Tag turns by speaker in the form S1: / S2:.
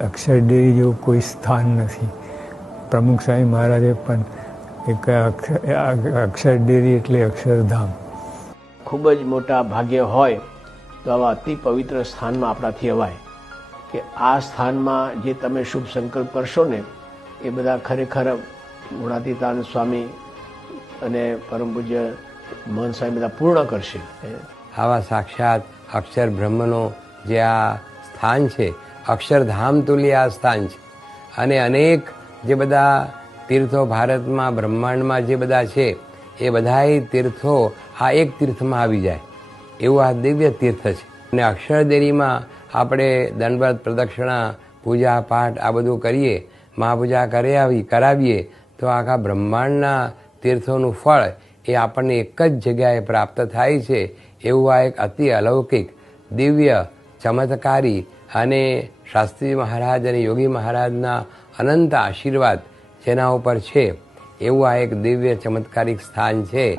S1: અક્ષરડેરી જેવું કોઈ સ્થાન નથી. પ્રમુખ સ્વામી મહારાજે પણ એક અક્ષર અક્ષરડેરી એટલે અક્ષરધામ.
S2: ખૂબ જ મોટા ભાગ્ય હોય તો આવા અતિ પવિત્ર સ્થાનમાં આપણાથી અવાય કે આ સ્થાનમાં જે તમે શુભ સંકલ્પ કરશો ને એ બધા ખરેખર ગુણાતીતાન સ્વામી અને પરમ પૂજ્ય મહન સ્વામી બધા પૂર્ણ કરશે.
S3: આવા સાક્ષાત અક્ષર બ્રહ્મનો જે આ સ્થાન છે અક્ષરધામ તુલ્ય આ સ્થાન છે. અને અનેક જે બધા તીર્થો ભારતમાં, બ્રહ્માંડમાં જે બધા છે, એ બધાય તીર્થો આ એક તીર્થમાં આવી જાય. એવું આ દિવ્ય તીર્થ છે. અને અક્ષરદેરીમાં આપણે દંડવત, પ્રદક્ષિણા, પૂજા, પાઠ આ બધું કરીએ, મહાપૂજા કરાવી કરાવીએ, તો આખા બ્રહ્માંડના તીર્થોનું ફળ એ આપણને એક જ જગ્યાએ પ્રાપ્ત થાય છે. એવું આ એક અતિ અલૌકિક, દિવ્ય, ચમત્કારી અને શાસ્ત્રી મહારાજ અને યોગી મહારાજના અનંત આશીર્વાદ જેના ઉપર છે. એવું આ એક દિવ્ય ચમત્કારિક સ્થાન છે.